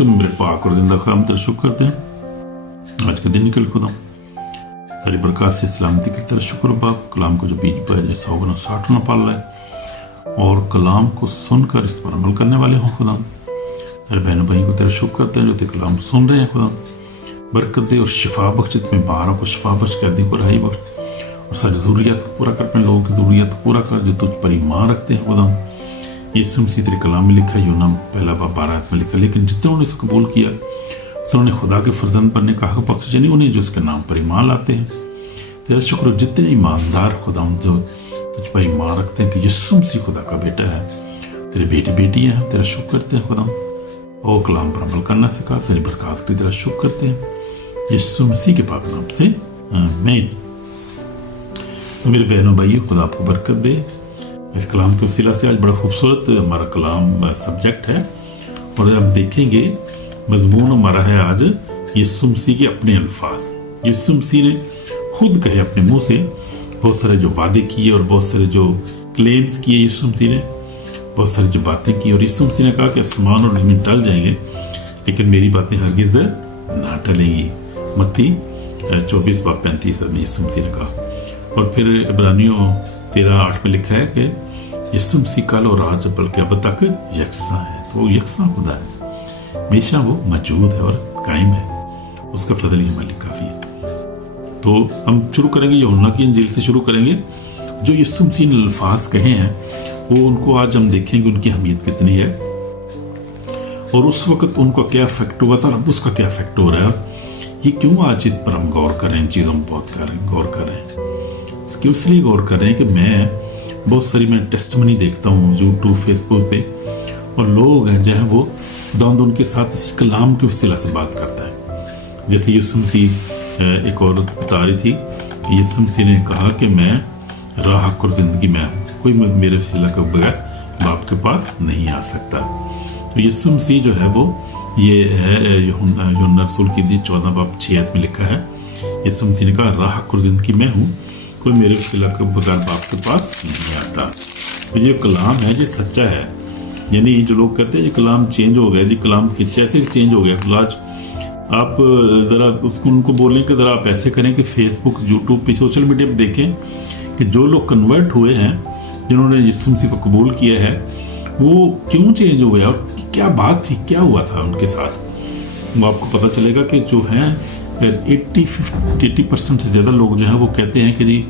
सब मेरे पाक और जिंदा खुदा हम तेरा शुक्र करते हैं आज का दिन निकल खुदा तेरी बरकत से सलामती की तेरा शुक्र बाप कलाम को जो बीज पर जैसा होगा ना साठ ना पाल रहा है और कलाम को सुनकर इस पर अमल करने वाले हों खुदा तेरे बहनों भाई को तेरा शुक्र करते हैं जो तेरे कलाम सुन रहे हैं खुदा बरकत दे और शिफा बख्श में बाहरों को शिफा बख्श कर दी को रहाई बख्श और सारी ज़रूरियात को पूरा कर अपने लोगों की ज़रूरियात को पूरा कर जो तुझ पर ईमान रखते हैं खुदा यीशु मसीह तेरे कलाम में लिखा यूना पहला बाब 12 में लिखा लेकिन जितने उन्होंने इसको कबूल किया तो उन्होंने खुदा के फर्जंद बनने का हक बख्श यानी उन्हें जो उसके नाम पर ईमान लाते हैं तेरा शुक्र जितने ईमानदार खुदा जो तुझ पर ईमान रखते हैं कि यीशु मसीह खुदा का बेटा है तेरे बेटे बेटियां हैं तेरा शुक्र करते हैं खुदा और कलाम पर अमल करना सिखा सारी बरकत के तेरा शुक्र करते हैं यीशु मसीह के पाक नाम से आमीन। तो मेरे बहनों भाइयों खुदा आपको बरकत दे। इस कलाम के वसीला से आज बड़ा खूबसूरत हमारा कलाम सब्जेक्ट है और हम देखेंगे मजमून हमारा है आज यीशु मसीह के अपने अल्फाज। यीशु मसीह ने खुद कहे अपने मुंह से बहुत सारे जो वादे किए और बहुत सारे जो क्लेम्स किए यीशु मसीह ने बहुत सारी जो बातें की और यीशु मसीह ने कहा कि आसमान और ज़मीन टल जाएंगे लेकिन मेरी बातें हरगिज़ ना टलेंगी। मत्ती 24:35 में यीशु मसीह ने कहा। और फिर इब्रानियों 13:8 में लिखा है कि यीशु मसीह कल और आज बल्कि अब तक यकसा है। तो वो यकसा खुदा है हमेशा वो मौजूद है और कायम है उसका फजल ही हमारे लिए काफ़ी है। तो हम शुरू करेंगे यूहन्ना की इंजील से शुरू करेंगे। जो यीशु मसीह ने अल्फाज कहे हैं वो उनको आज हम देखेंगे उनकी अहमियत कितनी है और उस वक्त उनका क्या इफेक्ट हुआ था और अब उसका क्या इफेक्ट हो रहा है। ये क्यों आज इस पर हम गौर कर रहे हैं, इन चीज़ों में बहुत गौर कर रहे हैं। क्यों इसलिए गौर कर रहे हैं कि मैं बहुत सारी मैं टेस्टमनी देखता हूँ यूट्यूब फेसबुक पे और लोग हैं जो है वो खुदावंद उनके साथ इस कलाम के वसीला से बात करता है। जैसे यीशु मसीह एक औरत बता रही थी कि यीशु मसीह ने कहा कि मैं राह हक और ज़िंदगी में हूँ कोई मेरे वसीला के बगैर बाप के पास नहीं आ सकता। तो यीशु मसीह जो है वो ये है यूहन्ना रसूल की 14:6 में लिखा है यीशु मसीह ने कहा राह हक और ज़िंदगी में हूँ कोई मेरे वसीला के बगैर बाप के पास नहीं आता। तो ये कलाम है ये सच्चा है। यानी जो लोग कहते हैं ये कलाम चेंज हो गया जी कलाम कैसे चेंज हो गया। तो आज आप ज़रा उसको उनको बोलें कि ज़रा आप ऐसे करें कि फेसबुक यूट्यूब पे सोशल मीडिया पे देखें कि जो लोग कन्वर्ट हुए हैं जिन्होंने यीशु मसीह को कबूल किया है वो क्यों चेंज हो गया और क्या बात थी क्या हुआ था उनके साथ। वो आपको पता चलेगा कि जो हैं 80% से ज़्यादा लोग जो हैं वो कहते हैं कि जी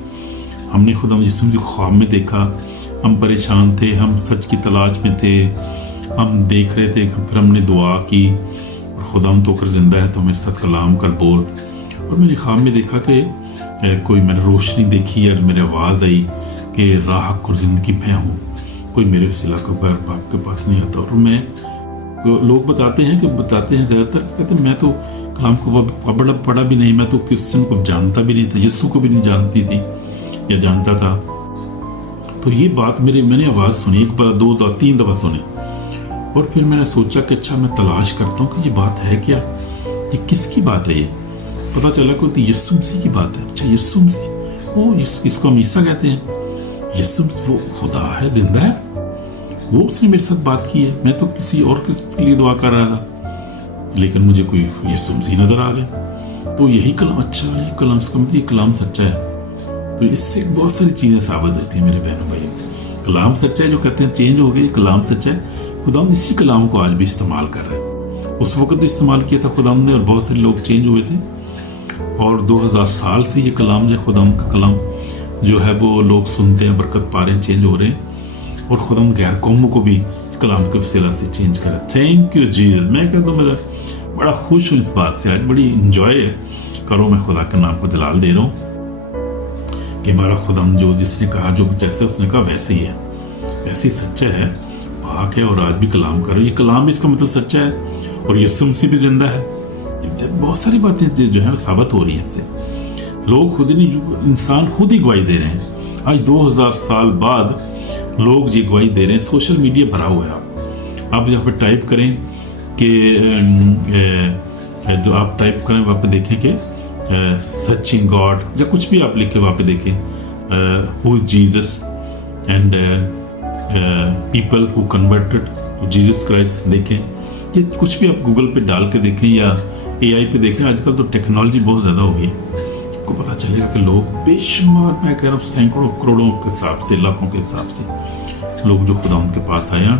हमने खुदा यीशु मसीह को ख्वाब में देखा हम परेशान थे हम सच की तलाश में थे हम देख रहे थे फिर हमने दुआ की और खुदा हम तो कर जिंदा है तो मेरे साथ कलाम कर बोल और मैंने ख्वाब में देखा कि कोई मैंने रोशनी देखी और मेरी आवाज़ आई कि राह हक और ज़िंदगी मैं हूँ कोई मेरे वसीला के बगैर बाप के पास नहीं आता। और मैं लोग बताते हैं ज़्यादातर कहते हैं मैं तो कलाम को पढ़ा भी नहीं मैं तो क्रिश्चियन को जानता भी नहीं था यीशु को भी नहीं जानती थी या जानता था। तो ये बात मैंने आवाज़ सुनी एक बार 2-3 दफ़ा सुनी और फिर मैंने सोचा कि अच्छा मैं तलाश करता हूँ कि ये बात है क्या ये किसकी बात है। ये पता चला कि तो यीशु मसीह की बात है। अच्छा यीशु मसीह वो इसको हम ईसा कहते हैं। यीशु मसीह वो खुदा है जिंदा है वो उसने मेरे साथ बात की है। मैं तो किसी और के लिए दुआ कर रहा था लेकिन मुझे कोई यीशु मसीह नजर आ गया। तो यही कलाम अच्छा है ये कलाम इसका मतलब ये कलाम सच्चा है। तो इससे बहुत सारी चीज़ें साबित होती हैं मेरे बहनों भाई। कलाम सच्चा है जो कहते हैं चेंज हो गए कलाम सच्चा है। खुदावंद इसी कलाम को आज भी इस्तेमाल कर रहे हैं। उस वक्त तो इस्तेमाल किया था खुदावंद ने और बहुत सारे लोग चेंज हुए थे और 2000 साल से ये कलाम जो खुदावंद का कलाम जो है वो लोग सुनते हैं बरकत पा रहे हैं चेंज हो रहे हैं और खुदावंद गैर कौमों को भी इस कलाम के वसीला से चेंज कर रहे हैं। Thank you Jesus. मैं कहता हूँ मेरा बड़ा खुश हूँ इस बात से आज बड़ी इंजॉय करो मैं खुदा के नाम को जलाल दे रहा हूँ कि हमारा खुदा जो जिसने कहा जो जैसे उसने कहा वैसे ही है वैसे ही सच्चा है पाक है और आज भी कलाम करो ये कलाम भी इसका मतलब सच्चा है और यीशु मसीह भी जिंदा है। बहुत सारी बातें जो है साबित हो रही है इससे लोग खुद ही इंसान खुद ही गवाही दे रहे हैं। आज 2000 साल बाद लोग ये गवाही दे रहे हैं। सोशल मीडिया भरा हुआ है। आप यहाँ पर टाइप करें कि जो आप टाइप करें वहाँ पे देखें कि सर्चिंग गॉड या कुछ भी आप लिखे वहाँ पे देखें who is Jesus and people who converted to Jesus Christ देखें ये कुछ भी आप गूगल पे डाल के देखें या AI पे देखें, आजकल तो टेक्नोलॉजी बहुत ज़्यादा हो गई है, आपको पता चलेगा कि लोग बेशुमार, मैं कह रहा हूँ सैकड़ों करोड़ों के हिसाब से, लाखों के हिसाब से लोग जो खुदावंद के पास आया,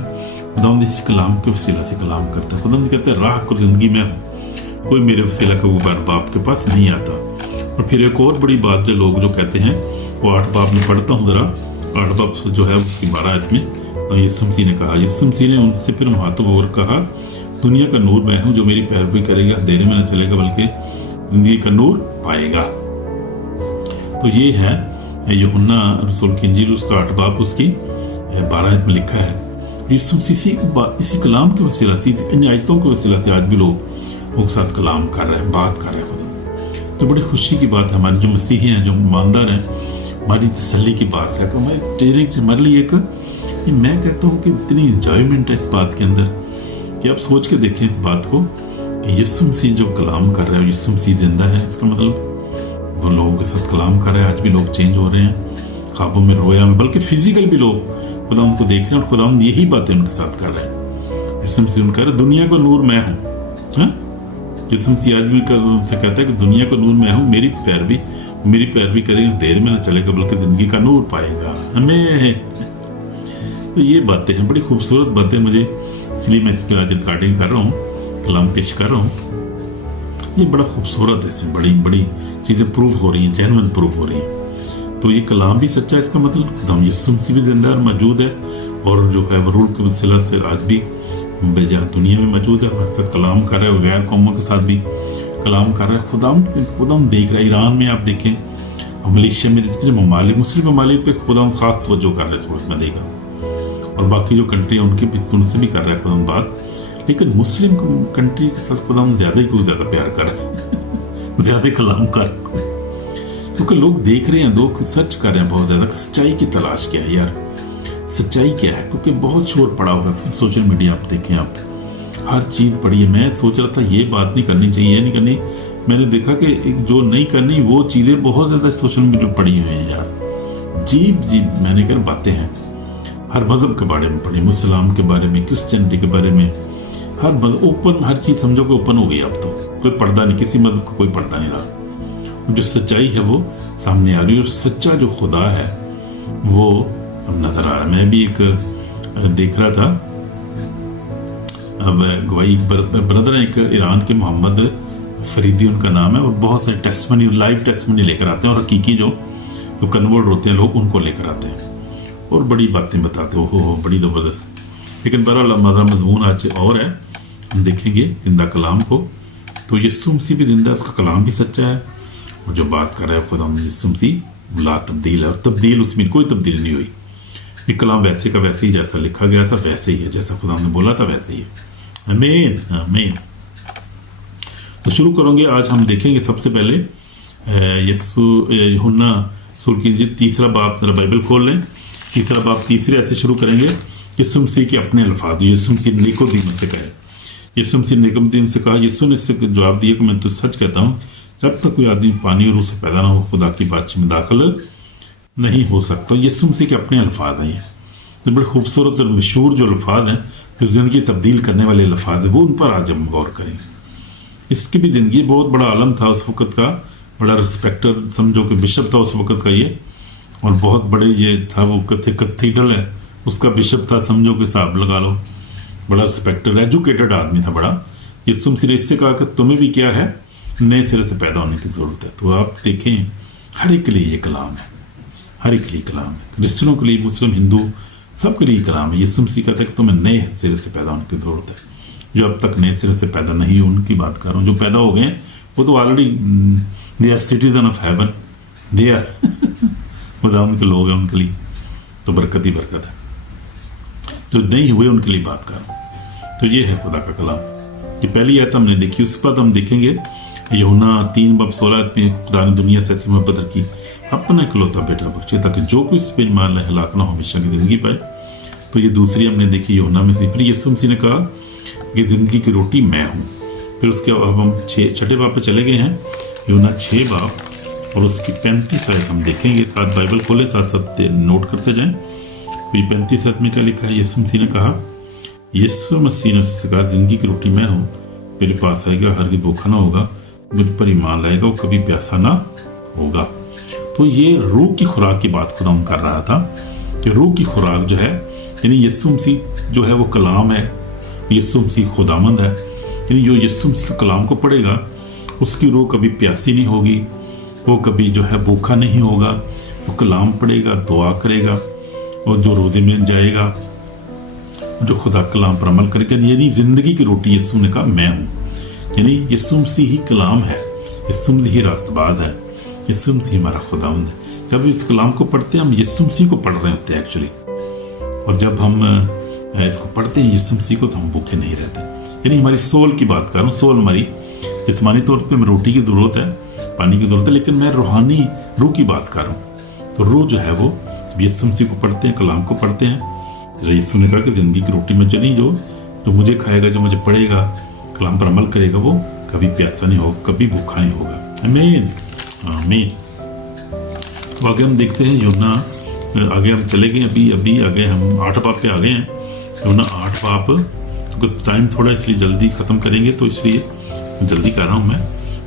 खुदावंद इसी कलाम के वसीला से कलाम करता है। खुदावंद कहते हैं राह को ज़िंदगी में हूँ, कोई मेरे वसीला के ऊपर बाप के पास नहीं आता। और फिर एक और बड़ी बात जो लोग जो कहते हैं, वो 8 बाप में पढ़ता हूँ ज़रा, 8 बाप जो है उसकी 12 आयत में, तो यीशु मसीह ने कहा, यीशु मसीह ने उनसे फिर हाथों और कहा, दुनिया का नूर मैं हूँ, जो मेरी पैरवी करेगा अंधेरे में न चलेगा बल्कि जिंदगी का नूर पाएगा। तो ये है यूहन्ना रसूल की इंजील उसका 8 बाप उसकी 12 आयत में लिखा है। यीशु मसीह इसी कलाम के वसीला से, इन आयतों के वसीला से आज भी लोग उनके साथ कलाम कर रहे हैं, बात कर रहे हैं खुदा। तो बड़ी खुशी की बात है, हमारे जो मसीही हैं, जो ईमानदार हैं, हमारी तसल्ली की बात है कि हमारे लिए एक, मैं कहता हूँ कि इतनी इंजॉयमेंट है इस बात के अंदर कि आप सोच के देखें इस बात को कि यीशु मसीह जो कलाम कर रहा है, यीशु मसीह जिंदा है, इसका मतलब वो लोगों के साथ कलाम कर रहे हैं। आज भी लोग चेंज हो रहे हैं, ख्वाबों में, रोया में, बल्कि फिजिकल भी लोग खुदा उनको देख रहे हैं और खुदा यही बातें उनके साथ कर रहे हैं। यीशु मसीह उनका कह रहे दुनिया का नूर मैं हूँ। यीशु मसीह आज भी उनसे कहता है कि दुनिया का नूर मैं हूँ, मेरी पैरवी करेगा देर में न चलेगा बल्कि जिंदगी का नूर पाएगा हमें। तो ये बातें हैं, बड़ी खूबसूरत बातें, मुझे इसलिए मैं इस पर आज रिकॉर्डिंग कर रहा हूँ, कलाम पेश कर रहा हूँ। ये बड़ा खूबसूरत है, इसमें बड़ी बड़ी चीज़ें प्रूव हो रही हैं, जेन्युइन प्रूव हो रही हैं। तो ये कलाम भी सच्चा है, इसका मतलब खुदा यीशु मसीह भी जिंदा और मौजूद है, और जो है वो रूह के वसीला से आज भी बेजा दुनिया में मौजूद है, हमारे साथ कलाम कर रहे हैं, गैर कौमों के साथ भी कलाम कर रहे हैं। खुदा देख रहे हैं। ईरान में आप देखें, मलेशिया में जितने ममालिक, मुस्लिम ममालिक पे खुदा खास तवज्जो कर रहे हैं इस वक्त में देखा, और बाकी जो कंट्री है उनकी भी उनसे भी कर रहा है खुदा बात, लेकिन मुस्लिम कंट्री के साथ खुदा ज़्यादा ही कुछ ज़्यादा प्यार कर रहे हैं, ज़्यादा कलाम कर, क्योंकि लोग देख रहे हैं, लोग सर्च कर रहे हैं बहुत ज़्यादा, सच्चाई की तलाश क्या है यार, सच्चाई क्या है, क्योंकि बहुत शोर पड़ा हुआ है सोशल मीडिया। आप देखें, आप हर चीज़ पड़ी है। मैं सोच रहा था ये बात नहीं करनी चाहिए, नहीं करनी, मैंने देखा कि जो नहीं करनी वो चीज़ें बहुत ज़्यादा सोशल मीडिया पड़ी हुई हैं यार, जी मैंने कहा बातें हैं, हर मज़हब के बारे में पढ़ी, मुसलमान के बारे में, क्रिश्चियनिटी के बारे में, हर मज़हब ओपन, हर चीज़ समझो कि ओपन हो गई। अब तो कोई पर्दा नहीं, किसी मज़हब का कोई पर्दा नहीं रहा, जो सच्चाई है वो सामने आ रही है, और सच्चा जो खुदा है वो अब नज़र आ रहा है। मैं भी एक देख रहा था, अब गवाही ब्रदर है एक ईरान के, मोहम्मद फरीदी उनका नाम है, और बहुत सारे टेस्टमनी, लाइव टेस्टमनी लेकर आते हैं, और हकीकी जो कन्वर्ट होते हैं लोग उनको लेकर आते हैं और बड़ी बातें बताते हो बड़ी ज़बरदस्त। लेकिन बहरहाल हमारा मजमून आज और है, हम देखेंगे जिंदा कलाम को। तो यीशु मसीह भी जिंदा है, उसका कलाम भी सच्चा है, और जो बात कर रहा है खुदा यीशु मसीह ला तब्दील है, और तब्दील उसमें कोई तब्दील नहीं हुई। ये कलाम वैसे का वैसे ही, जैसा लिखा गया था वैसे ही है, जैसा खुदा ने बोला था वैसे ही है। आमीन आमीन। तो शुरू करेंगे, आज हम देखेंगे सबसे पहले यूहन्ना रसूल की इंजील 3 बाब, जरा बाइबल खोल लें, 3 बाब 3 ऐसे शुरू करेंगे। यीशु मसीह के अपने अल्फाज, यीशु मसीह ने निकोदेमुस से कहे, यीशु मसीह ने निकोदेमुस से कहा, यीशु ने इससे जवाब दिया कि मैं तो सच कहता हूँ, जब तक कोई आदमी पानी और रूह से पैदा ना हो खुदा की बातचीत में दाखिल नहीं हो सकता। यीशु मसीह के अपने अल्फाज हैं, तो बड़े खूबसूरत और मशहूर जो अल्फाज हैं, जो ज़िंदगी तब्दील करने वाले अल्फाज हैं, वो उन पर आज हम गौर करेंगे। इसकी भी ज़िंदगी बहुत बड़ा आलम था उस वक़्त का, बड़ा रिस्पेक्टर समझो कि बिशप था उस वक़्त का ये, और बहुत बड़े ये था, वो कैथेड्रल है उसका बिशप था, समझो कि हिसाब लगा लो, बड़ा रिस्पेक्टेड एजुकेटेड आदमी था बड़ा। यीशु मसीह ने इससे कहा कि तुम्हें भी क्या है, नए सिरे से पैदा होने की ज़रूरत है। तो आप देखें, हर एक के लिए ये कलाम है, हर एक के लिए कलाम है, क्रिश्चियनों के लिए, मुस्लिम, हिंदू, सबके लिए कलाम है। यीशु मसीह कहता है कि तुम्हें नए सिरे से पैदा होने की ज़रूरत है। जो अब तक नए सिरे से पैदा नहीं हुए उनकी बात कर रहा हूँ, जो पैदा हो गए वो तो already they are citizen of heaven, they are खुदा उनके लोग हैं, उनके लिए तो बरकत ही बरकत है। जो नहीं हुए उनके लिए बात कर रहा हूँ। तो ये है खुदा का कलाम। ये पहली आयत हमने देखी, उसके बाद हम देखेंगे यूहन्ना 3 बाब 16 में, खुदा ने दुनिया से ऐसी मोहब्बत रखी, अपना इकलौता बेटा बख्शे, ताकि जो कोई इस पे ईमान लाए हलाक ना हो, हमेशा की ज़िंदगी पाए। तो ये दूसरी हमने देखी यूहन्ना में से। फिर यीशु मसीह ने कहा कि ज़िंदगी की रोटी मैं हूँ। फिर उसके बाद हम 6 बाब पे चले गए हैं, यूहन्ना 6 बाब और उसकी 35 आयत हम देखेंगे। साथ बाइबल खोले, साथ साथ नोट करते जाएं। तो ये 35 आयत में क्या लिखा है, यीशु मसीह ने कहा यीशु मसीह ने उससे कहा, जिंदगी की रोटी मैं हूँ, मेरे पास आएगा हर कोई भूखा ना होगा, मुझ पर ईमान लाएगा वो कभी प्यासा ना होगा। तो ये रूह की खुराक की बात खुदा कर रहा था कि रूह की खुराक जो है, यानी यीशु मसीह जो है वो कलाम है, यीशु मसीह खुदामंद है, यानी जो यीशु मसीह के कलाम को पढ़ेगा उसकी रूह कभी प्यासी नहीं होगी, वो कभी जो है भूखा नहीं होगा। वो कलाम पढ़ेगा, दुआ करेगा और जो रोज़े में जाएगा, जो खुदा कलाम पर अमल करेगा, यानी ज़िंदगी की रोटी यीशु ने कहा मैं हूँ। यानी यीशु मसीह ही कलाम है, यीशु मसीह ही रास्तबाज है, यीशु मसीह हमारा खुदावंद है। जब इस कलाम को पढ़ते हैं हम यीशु मसीह को पढ़ रहे होते हैं एक्चुअली, और जब हम इसको पढ़ते हैं यीशु मसीह को, तो हम भूखे नहीं रहते। यानी हमारी सोल की बात कर रहा हूँ, सोल हमारी जिस्मानी तौर पर रोटी की ज़रूरत है, पानी की ज़रूरत है, लेकिन मैं रूहानी रूह की बात कर रहा हूँ। तो रूह जो है वो यीशु मसीह को पढ़ते हैं, कलाम को पढ़ते हैं। यीशु ने कहा कि ज़िंदगी की रोटी में चली, जो मुझे खाएगा, जो मुझे पढ़ेगा, कलाम पर अमल करेगा, वो कभी प्यासा नहीं होगा, कभी भूखा नहीं होगा। आमीन आमीन। तो आगे हम देखते हैं यूहन्ना, आगे हम चले गए, अभी आगे हम 8 बाब पे आ गए हैं। यूहन्ना 8 बाब, क्योंकि टाइम थोड़ा इसलिए जल्दी ख़त्म करेंगे, तो इसलिए जल्दी कर रहा हूँ मैं।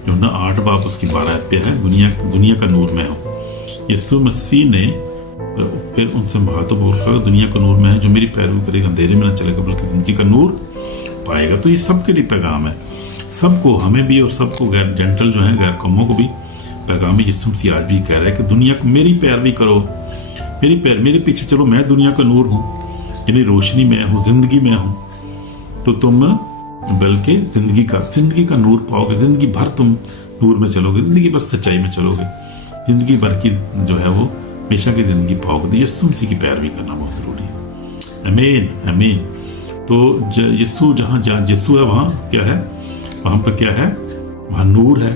यूहन्ना 8 बाब उसकी 12 पे है, दुनिया का नूर मैं हूँ। यीशु मसीह ने फिर उनसे तो बोल रहा, दुनिया का नूर में है, जो मेरी पैरवी करेगा अंधेरे में ना चलेगा बल्कि जिंदगी का नूर पाएगा। तो ये सबके लिए पैगाम है, सबको, हमें भी और सबको, गैर जेंटल जो है, गैर कौमों को भी पैगाम है। यीशु मसीह आज भी कह रहा है कि दुनिया को मेरी पैरवी करो, मेरे पीछे चलो, मैं दुनिया का नूर हूँ, यानी रोशनी में हूँ, जिंदगी में हूँ। तो तुम बल्कि जिंदगी का नूर पाओगे, जिंदगी भर तुम नूर में चलोगे, जिंदगी भर सच्चाई में चलोगे, जिंदगी भर की जो है वो हमेशा की जिंदगी पाओगे। तो यीशु मसीह की पैरवी करना बहुत ज़रूरी है। आमीन आमीन। तो यीशु जहाँ यीशु है वहाँ क्या है, वहाँ पर क्या है, वहाँ नूर है,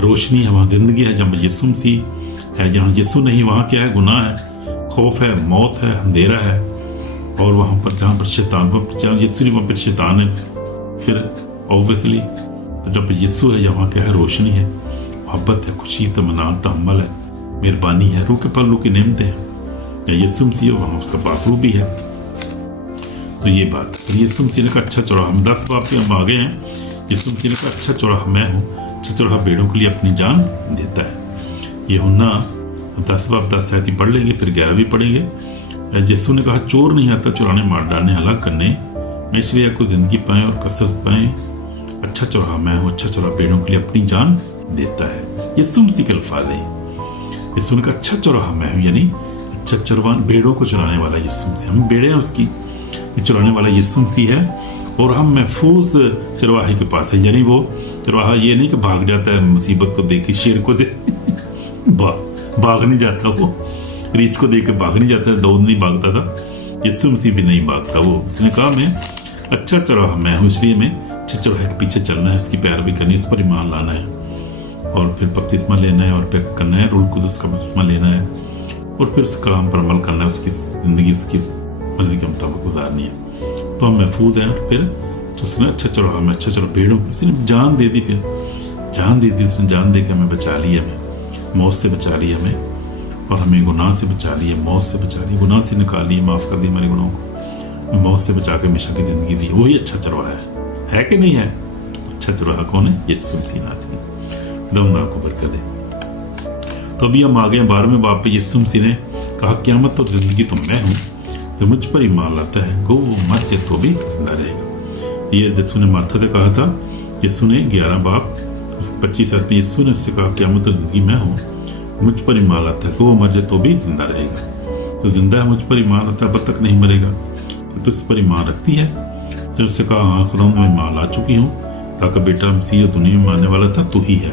रोशनी है, वहाँ जिंदगी है। जहाँ यीशु मसीह है, जहाँ यीशु नहीं वहाँ क्या है, गुनाह है, खौफ है, मौत है, अंधेरा है। और वहाँ पर जहाँ पर शैतान, जहाँ यीशु नहीं वहाँ पर शैतान है। फिर ऑब्वियसली तो जब यीशु है, वहाँ क्या है, रोशनी है, मोहब्बत है, खुशी, तमन्ना, तहम्मुल है, मेहरबानी है, रूह के पल्लू की नेमतें हैं। या यीशु मसीह वहाँ उसका बापू भी है। तो ये बात, यीशु मसीह ने कहा अच्छा चौराहा, हम 10 बाब पे हम आ गए हैं। यीशु मसीह ने कहा अच्छा चौराहा मैं हूँ, अच्छा चौराहा भेड़ों के लिए अपनी जान देता है। यूहन्ना 10 बाब 10 आयत पढ़ लेंगे, फिर 11 भी पढ़ेंगे। यीशु ने कहा चोर नहीं आता चुराने, मार डालने, हलाक करने, मैं इसलिए आपको जिंदगी पाएँ और कसरत पाएँ। अच्छा चौराहा मैं हूँ, अच्छा चौराहा भेड़ों के लिए अपनी जान देता है। यीशु मसीह के अल्फाज है। यीशु ने कहा अच्छा चौराहा मैं हूँ, यानी अच्छा चरवान, भेड़ों को चुराने वाला यीशु मसीह, हम भेड़े हैं उसकी, ये चुराने वाला यीशु मसीह है। और हम महफूज चरवाहे के पास है, यानी वो चरवाहा ये नहीं कि भाग जाता है मुसीबत को देख के, शेर को देख भाग नहीं जाता, वो रीछ को देख के भाग नहीं जाता, दौड़ नहीं भागता था, यीशु मसीह भी नहीं भागता। वो उसने कहा मैं अच्छा चरवाहा मैं हूँ, इसलिए मैं अच्छे चरवाहे के पीछे चलना है, उसकी पैरवी करनी, उस पर ईमान लाना है, और फिर बपतिस्मा लेना है, और फिर करना है रूह कुदस का बपतिस्मा लेना है, और फिर उस कलाम पर अमल करना है, उसकी ज़िंदगी उसकी मर्जी के मुताबिक गुजारनी है। तो हम महफूज हैं। और फिर तो उसने अच्छा चौराहा में, अच्छा चलो भेड़ों पर उसने जान दे दी, फिर जान दे दी उसने, जान दे के हमें बचा लिया, हमें मौत से बचा लिया हमें, और हमें गुनाह से बचा लिया, मौत से बचा लिया, गुनाह से निकाल लिया, माफ़ कर दी हमारे गुनाहों को, मौत से बचा के हमेशा की ज़िंदगी दी। वही अच्छा चरवाहा है कि नहीं है? अच्छा चरवाहा कौन है? यीशु मसीह नासरी। खुदा को बरकत दे। तो अभी हम आ गए 12वें बाब पे। यीशु मसीह ने कहा क़यामत और ज़िंदगी तो मैं हूँ, जो मुझ पर ईमान लाता है गो वो मर जाए तो भी जिंदा रहेगा। ये यीशु ने मार्था से कहा था। यीशु ने 11 बाब 25 पे यीशु ने उससे कहा क़यामत और ज़िंदगी मैं हूँ, मुझ पर ईमान लाता है, वो मर जाए तो भी जिंदा रहेगा। तो जिंदा है, मुझ पर ईमान लाता है, अब तक नहीं मरेगा, तो इस पर ईमान रखती है। उससे कहा हाँ खुदा मैं ईमान ला चुकी हूँ, ताकि बेटा मसीह दुनिया में मानने वाला था तू ही है।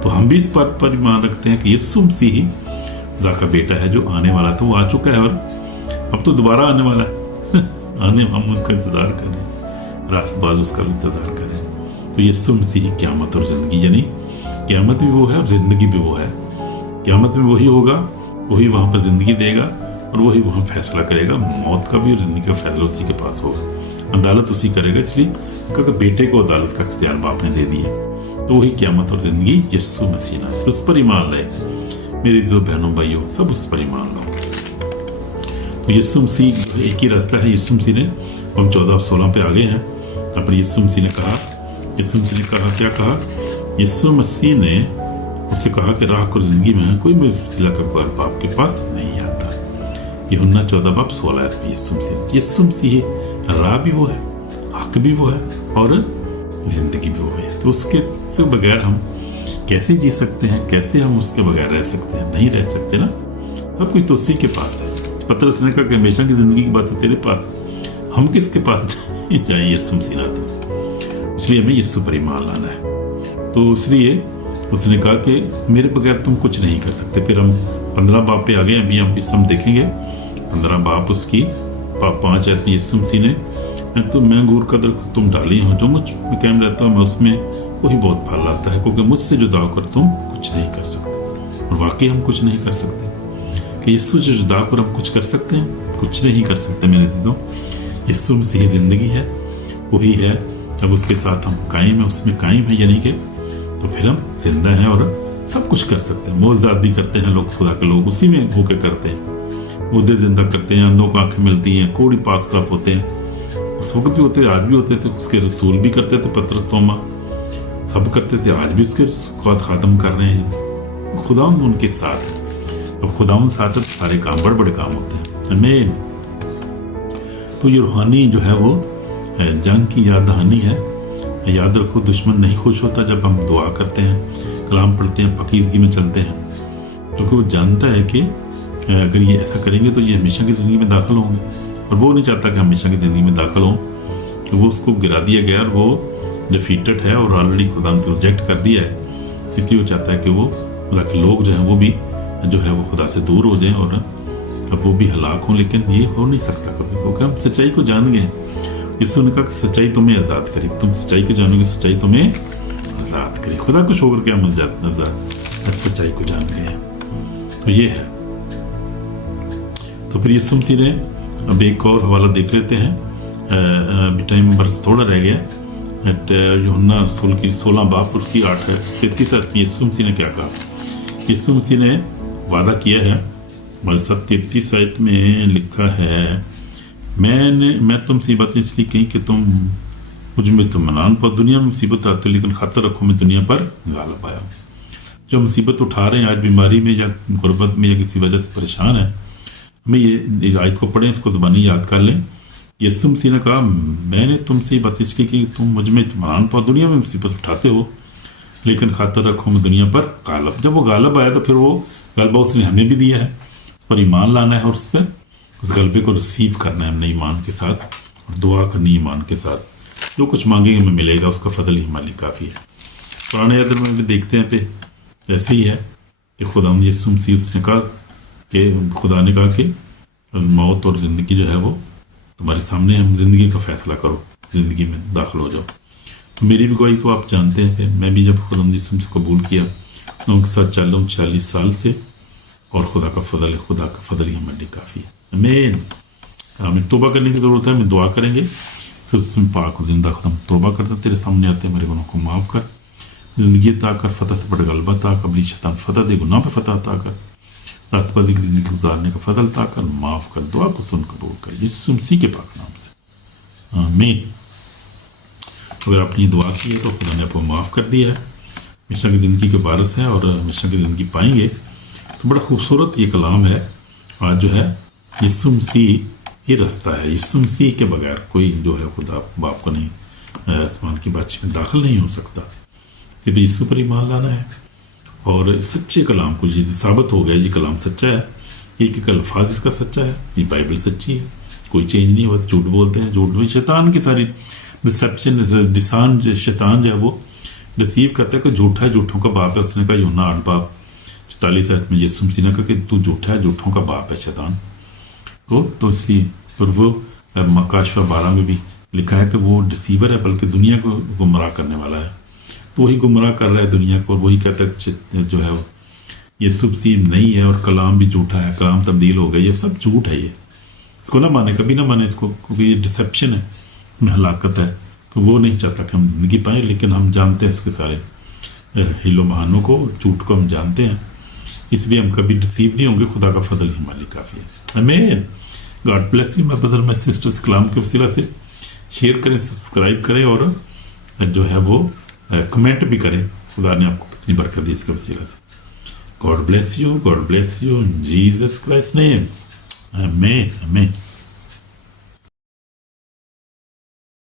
तो हम भी इस बात पर ईमान रखते हैं कि यीशु मसीह ही खुदा का बेटा है, जो आने वाला था वो आ चुका है, और अब तो दोबारा आने वाला है। आने हम उसका इंतजार करें, रास्तबाज उसका इंतजार करें। तो यीशु मसीह क़यामत और ज़िंदगी, यानी क़यामत भी वो है और ज़िंदगी भी वो है। क़यामत में वही होगा, वही वहाँ पर ज़िंदगी देगा, और वही वहाँ फैसला करेगा, मौत का भी और ज़िंदगी का फैसला उसी के पास होगा, अदालत उसी करेगा। इसलिए क्योंकि बेटे को अदालत का इख्तियार बाप ने दे दिया, तो वही क़यामत और ज़िंदगी यीशु मसीह नासरी, उस पर ईमान लाए। मेरी जो बहनों भाइयों सब उस पर ईमान लो। तो यीशु मसीह एक ही रास्ता है। यीशु मसीह ने हम 14-16 पे आ गए हैं। अपनी यीशु मसीह ने कहा, क्या कहा? यीशु मसीह ने उससे कहा कि राह और जिंदगी में कोई भी वसीला का बाप के पास नहीं आता। यूहन्ना 14:16 यीशु मसीह राह भी वो है, हक भी वो है और जिंदगी भी वो है। तो उसके से बगैर हम कैसे जी सकते हैं? कैसे हम उसके बगैर रह सकते हैं? नहीं रह सकते ना। सब कुछ तो उसी के पास है। पतरस ने कहा कि हमेशा की जिंदगी की बात है तेरे पास, हम किसके पास जाए? यीशु मसीह से। इसलिए हमें यीशु पर ईमान लाना है। तो इसलिए उसने कहा कि मेरे बगैर तुम कुछ नहीं कर सकते। फिर हम 15 बाब पे आ गए। अभी हम देखेंगे 15 बाब उसकी 5 आयत में यीशु मसीह ने, तो मैं अंगूर का दरख्त तुम डाली हो, जो मुझ में कायम रहता हूँ मैं उसमें, वही बहुत फल लाता है, क्योंकि मुझसे जुदा होकर तुम कुछ नहीं कर सकते। और वाकई हम कुछ नहीं कर सकते। कि यीशु से जुदा होकर हम कुछ कर सकते हैं? कुछ नहीं कर सकते मेरे दिलों। यीशु मसीह जिंदगी है, वही है। जब उसके साथ हम कायम है, उसमें कायम है यानी कि, तो फिर हम जिंदा हैं और सब कुछ कर सकते हैं। मोज़ात भी करते हैं लोग, खुदा के लोग उसी में होकर करते हैं। मुर्दे जिंदा करते हैं, अंधों को आंखें मिलती हैं, कोड़ी पाक साफ होते हैं। उस वक्त भी होते, आज भी होते थे। उसके रसूल भी करते थे, पतरस तोमा सब करते थे, आज भी उसके खात्म कर रहे हैं। खुदा उनके साथ है। अब खुदा साथ है तो सारे काम बड़े बड़े काम होते हैं। आमीन। तो ये रूहानी जो है वो जंग की याद दहानी है। याद रखो, दुश्मन नहीं खुश होता जब हम दुआ करते हैं, कलाम पढ़ते हैं, पकीज़गी में चलते हैं, क्योंकि वो जानता है कि अगर ये ऐसा करेंगे तो ये हमेशा की ज़िंदगी में दाखिल होंगे। और वो नहीं चाहता कि हमेशा की ज़िंदगी में दाखिल हों, कि वो उसको गिरा दिया गया और वो डिफीटेड है और ऑलरेडी खुदा से रिजेक्ट कर दिया है। इसलिए वो चाहता है कि वो खुदा के लोग जो हैं वो भी जो है वो खुदा से दूर हो जाएं और अब वो भी हलाक हों। लेकिन ये हो नहीं सकता कभी, क्योंकि हम सच्चाई को जान गए। यीशु ने कहा कि सच्चाई तुम्हें आज़ाद करेगी। तुम सच्चाई को जानोगे, सच्चाई तुम्हें आज़ाद करेगी। खुदा को छोड़ कर क्या मिल जाता है? सच्चाई को जान गए। तो ये है। तो फिर यीशु मसीह ने, अब एक और हवाला देख लेते हैं। अभी टाइम बरस थोड़ा रह गया। यूहन्ना रसूल की 16 बाब उसकी 8-33 यीशु मसीह ने क्या कहा? यीशु मसीह ने वादा किया है, हमारे साथ 33 आयत में लिखा है, मैं तुम मुसीबत इसलिए कही कि तुम मुझ में तुम मनान पर दुनिया में मुसीबत आती है, लेकिन खातर रखो मैं दुनिया पर गालिब आया हूँ। जो मुसीबत उठा रहे हैं आज बीमारी में या गुर्बत में या किसी वजह से परेशान है, हमें ये आयत को पढ़ें, इसको ज़बानी याद कर लें। यीशु मसीह ने कहा, मैंने तुमसे बात इसलिए कि तुम मुझ में मनान पर दुनिया में मुसीबत उठाते हो, लेकिन खातर रखो मैं दुनिया पर गालिब। जब वो गालिब आया तो फिर वो गलबा उसने हमें भी दिया है। उस पर ईमान लाना है और उस पर उस गलबे को रिसीव करना है हमने ईमान के साथ, और दुआ करनी ईमान के साथ। जो कुछ मांगेंगे हमें मिलेगा, उसका फजल ही हमारे लिए काफ़ी है। पुराने अदर में भी देखते हैं पे ऐसे ही है कि खुदा यीशु मसीह उसने कहा कि खुदा ने कहा कि मौत और ज़िंदगी जो है वो तुम्हारे सामने, हम ज़िंदगी का फैसला करो, ज़िंदगी में दाखिल हो जाओ। मेरी भी गवाही तो आप जानते हैं कि मैं भी जब खुदा यीशु मसीह कबूल किया तो उनके साथ चल रहा हूँ 40 साल से, और खुदा का फजल है, खुदा का फजल ही हमारे लिए काफ़ी है। हमें तोबा करने की ज़रूरत है। हमें दुआ करेंगे, सिर्फ पाक और जिंदा खुदा तोबा करते तेरे सामने आते हैं, मेरे गुनाहों को माफ़ कर, ज़िंदगी अता कर, फतह से बड़ा गलबा अता कर, बली शैतान फतह दे, गुनाह पे फतह अता कर, रास्तबाजी की ज़िंदगी गुजारने का फजल अता कर, माफ़ कर, दुआ को सुन कबूल कर, यीशु मसीह के पाक नाम से आमीन। अगर आपने दुआ की है तो खुदा ने आपको माफ़ कर दिया है, हमेशा की ज़िंदगी के वारिस है और हमेशा की ज़िंदगी पाएंगे। तो बड़ा खूबसूरत ये कलाम है आज जो है, यीशु मसीह ही रास्ता है। यीशु मसीह के बगैर कोई जो है खुदा बाप को नहीं, आसमान की बादशाही में दाखिल नहीं हो सकता। सिर्फ यीशु पर ईमान लाना है और सच्चे कलाम को, ये साबित हो गया ये कलाम सच्चा है, एक अल्फाज इसका सच्चा है, ये बाइबल सच्ची है, कोई चेंज नहीं हुआ। झूठ बोलते हैं, झूठ में शैतान की सारी डिसेप्शन, शैतान जो है वो रिसीव करता है कि झूठा झूठों का बाप है। उसने कहा यूहन्ना 8 बाब 44 में यीशु मसीह ने कहा कि तू झूठा है, झूठों का बाप है शैतान को। तो इसलिए फिर वो काशफा 12 में भी लिखा है कि वो डिसीवर है, बल्कि दुनिया को गुमराह करने वाला है। तो वही गुमराह कर रहा है दुनिया को, और वही कहता है जो है वो यीशु मसीह नहीं है, और कलाम भी झूठा है, कलाम तब्दील हो गया, ये सब झूठ है। ये इसको ना माने, कभी ना माने इसको, क्योंकि ये डिसेप्शन है, इसमें हलाकत है। कि वो नहीं चाहता कि हम ज़िंदगी पाएँ, लेकिन हम जानते हैं इसके सारे हीलो बहानों को, झूठ को हम जानते हैं, इसलिए हम कभी डिसीव नहीं होंगे। खुदा का फजल ही हमारे काफ़ी है। आमीन। God bless you my brother my sisters. कलाम के वसीला से شیئر کریں، سبسکرائب کریں، اور جو ہے وہ کمنٹ بھی کریں. خدا نے آپ کو کتنی برکت دی اس کے وسیلے سے. God bless you, God bless you in Jesus Christ's name. Amen, amen.